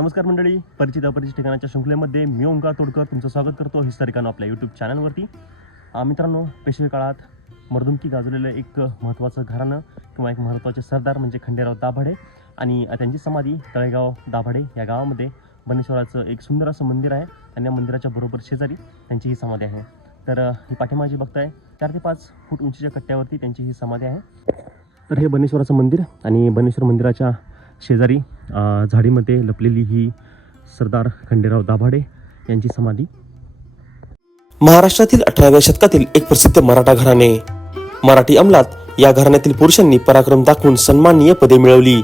नमस्कार मंडळी. परिचित अपरिचित ठिकाणाच्या शृंखलेमध्ये मी ओंकार तोडकर तुमचं स्वागत करतो हिस्टॉरिकानो आपल्या यूट्यूब चॅनलवरती मित्रांनो पेशवे काळात मर्दुमकी गाजवलेलं एक महत्त्वाचं घराणं किंवा एक महत्त्वाचे सरदार म्हणजे खंडेराव दाभाडे आणि त्यांची समाधी तळेगाव दाभाडे या गावामध्ये बनेश्वराचं एक सुंदर असं मंदिर आहे. आणि या मंदिराच्या बरोबर शेजारी त्यांची ही समाधी आहे. तर ही पाठीमाजी बघताय चार ते पाच फूट उंचीच्या कट्ट्यावरती त्यांची ही समाधी आहे. तर हे बनेश्वराचं मंदिर आणि बनेश्वर मंदिराच्या शेजारी झाडीमध्ये लपलेली ही सरदार खंडेराव दाभाडे यांची समाधी. महाराष्ट्रातील अठराव्या शतकातील एक प्रसिद्ध मराठा घराणे. मराठी अंमलात या घराण्यातील पुरुषांनी पराक्रम दाखवून सन्माननीय पदे मिळवली.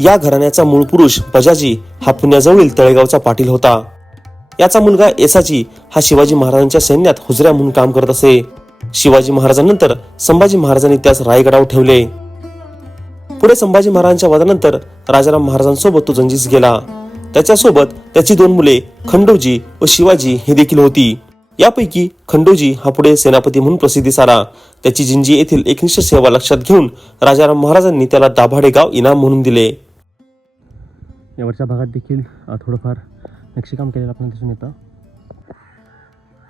या घराण्याचा मूळ पुरुष बजाजी हा पुण्याजवळील तळेगावचा पाटील होता. याचा मुलगा एसाजी हा शिवाजी महाराजांच्या सैन्यात हुजऱ्या म्हणून काम करत असे. शिवाजी महाराजांनंतर संभाजी महाराजांनी त्यास रायगडावर ठेवले. पुढे संभाजी महाराजांच्या वादानंतर राजाराम महाराजांसोबत तो जंजीस गेला. त्याच्यासोबत त्याची दोन मुले खंडोजी व शिवाजी हे देखील होती. यापैकी खंडोजी हा पुढे सेनापती म्हणून प्रसिद्धीस आला त्याची जिंजी येथील एकनिष्ठ सेवा लक्षात घेऊन राजाराम महाराजांनी त्याला दाभाडे गाव इनाम म्हणून दिले. यावरच्या भागात देखील थोडंफार नक्षीकाम केलेलं आपल्याला दिसून येतं.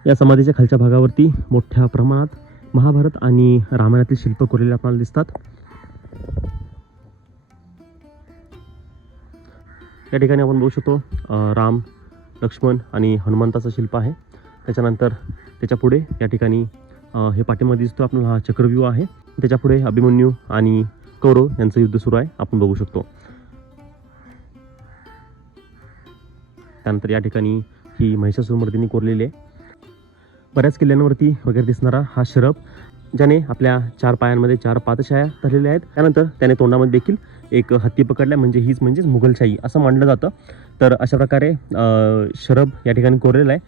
या समाधीच्या खालच्या भागावरती मोठ्या प्रमाणात महाभारत आणि रामायणातील शिल्प कोरलेले आपल्याला दिसतात. या ठिकाणी आपण बघू शकतो राम लक्ष्मण आणि हनुमंताचं शिल्प आहे. त्याच्यानंतर त्याच्या पुढे या ठिकाणी हे पाठीमध्ये दिसतो आपल्याला हा चक्रव्यूह आहे. त्याच्या पुढे अभिमन्यू आणि कौरव यांचं युद्ध सुरू आहे. आपण बघू शकतो. त्यानंतर या ठिकाणी ही महिषासुरमर्दिनी कोरलेली आहे. बऱ्याच किल्ल्यांवरती वगैरे दिसणारा हा शरब ज्याने आपल्या चार पायांमध्ये चार पातशाया धरलेल्या आहेत. त्यानंतर त्याने तोंडामध्ये देखील एक हत्ती पकडल्या. म्हणजे हीच म्हणजेच मुघलशाही असं मानलं जातं. तर अशा प्रकारे शरब या ठिकाणी कोरलेला आहे.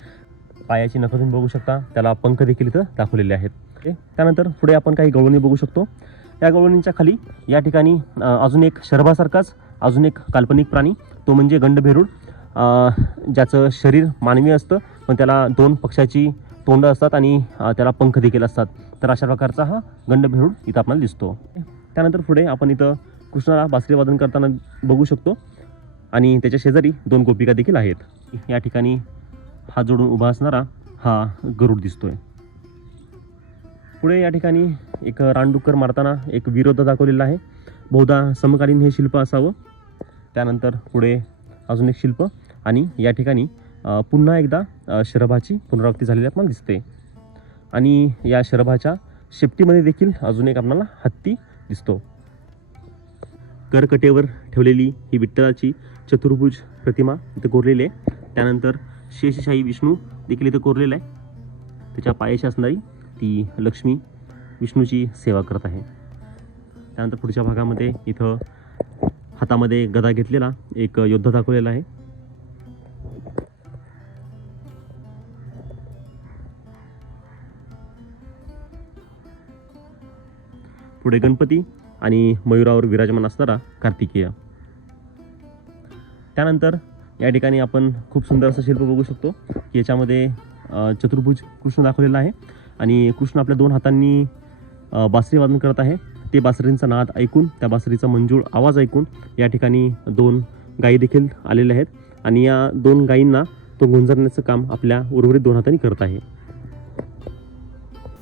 पायाची नखं तुम्ही बघू शकता. त्याला पंख देखील इथं दाखवलेले आहेत. त्यानंतर पुढे आपण काही गवळणी बघू शकतो. या गवळणींच्या खाली या ठिकाणी अजून एक शरभासारखाच अजून एक काल्पनिक प्राणी. तो म्हणजे गंडभेरूड ज्याचं शरीर मानवी असतं पण त्याला दोन पक्षाची तोंड असतात आणि त्याला पंख देखील असतात. तर अशा प्रकारचा हा गंडभेरूड इथं आपल्याला दिसतो. त्यानंतर पुढे आपण इथं कृष्णाला बासरी वादन करताना बघू शकतो. आणि त्याच्या शेजारी दोन गोपिका देखील आहेत. या ठिकाणी हात जोडून उभा असणारा हा गरुड दिसतोय. पुढे या ठिकाणी एक रानडुक्कर मारताना एक विरोध दाखवलेला आहे. बहुधा समकालीन हे शिल्प असावं. त्यानंतर पुढे अजून एक शिल्प. आणि या ठिकाणी पुन्हा एकदा शरभाची पुनरावृत्ती झालेली आपल्याला दिसते. आणि या शरभाच्या शेपटीमध्ये देखील अजून एक आपल्याला हत्ती दिसतो. करकटेवर ठेवलेली ही विठ्ठलाची चतुर्भुज प्रतिमा इथं कोरलेली आहे. त्यानंतर शेषशाही विष्णू देखील इथं कोरलेला आहे. त्याच्या पायाशी असणारी ती लक्ष्मी विष्णूची सेवा करत आहे. त्यानंतर पुढच्या भागामध्ये इथं हातामध्ये गदा घेतलेला एक योद्धा दाखवलेला आहे. पुढे गणपती आणि मयुरावर विराजमान असणारा कार्तिकेय. त्यानंतर या ठिकाणी आपण खूप सुंदर असं शिल्प बघू शकतो. की याच्यामध्ये चतुर्भुज कृष्ण दाखवलेला आहे आणि कृष्ण आपल्या दोन हातांनी बासरी वादन करत आहे. ते बासरींचा नाद ऐकून त्या बासरीचा मंजूळ आवाज ऐकून या ठिकाणी दोन गायी देखील आलेल्या आहेत आणि या दोन गायींना तो गुंजरण्याचं काम आपल्या उर्वरित दोन हातांनी करत आहे.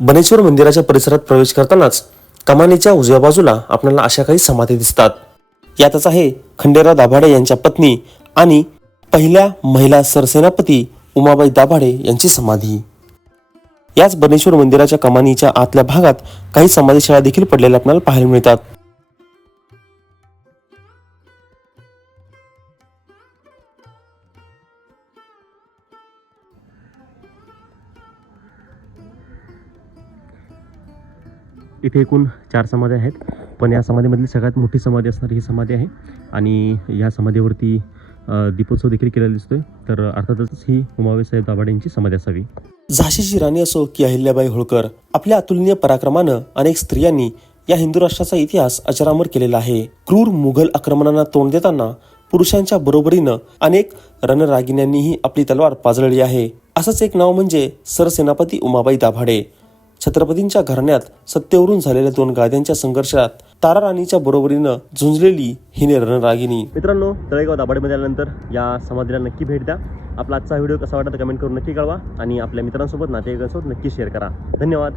बनेश्वर मंदिराच्या परिसरात प्रवेश करतानाच कमानीच्या उजव्या बाजूला आपल्याला अशा काही समाधी दिसतात. यातच आहे खंडेराव दाभाडे यांच्या पत्नी आणि पहिल्या महिला सरसेनापती उमाबाई दाभाडे यांची समाधी. याच बनेश्वर मंदिराच्या कमानीच्या आतल्या भागात काही समाधीशाळा देखील पडलेल्या आपल्याला पाहायला मिळतात. इथे एकूण चार समाधी आहेत. पण या समाधीमधली सगळ्यात मोठी समाधी असणारी ही समाधी आहे. आणि या समाधीवरती दीपोत्सव देखील केलेला दिसतोय. तर अर्थातच ही उमाबाई साहेब दाभाडे यांची समाधी असावी. झाशीची राणी असो की अहिल्याबाई होळकर आपल्या अतुलनीय पराक्रमानं अनेक स्त्रियांनी या हिंदू राष्ट्राचा इतिहास अजरामर केलेला आहे. क्रूर मुघल आक्रमणांना तोंड देताना पुरुषांच्या बरोबरीनं अनेक रणरागिन्यांनीही आपली तलवार पाजळली आहे. असंच एक नाव म्हणजे सरसेनापती उमाबाई दाभाडे. छत्रपतींच्या घराण्यात सत्तेवरून झालेल्या दोन गाद्यांच्या संघर्षात तारा राणीच्या बरोबरीनं झुंजलेली हिने रणरागिनी मित्रांनो तळेगाव दाभाडेमध्ये आल्यानंतर या समाधीला नक्की भेट द्या. आपला आजचा व्हिडिओ कसा वाटला तर कमेंट करून नक्की कळवा आणि आपल्या मित्रांसोबत नातेवाईकांसोबत नक्की शेअर करा. धन्यवाद.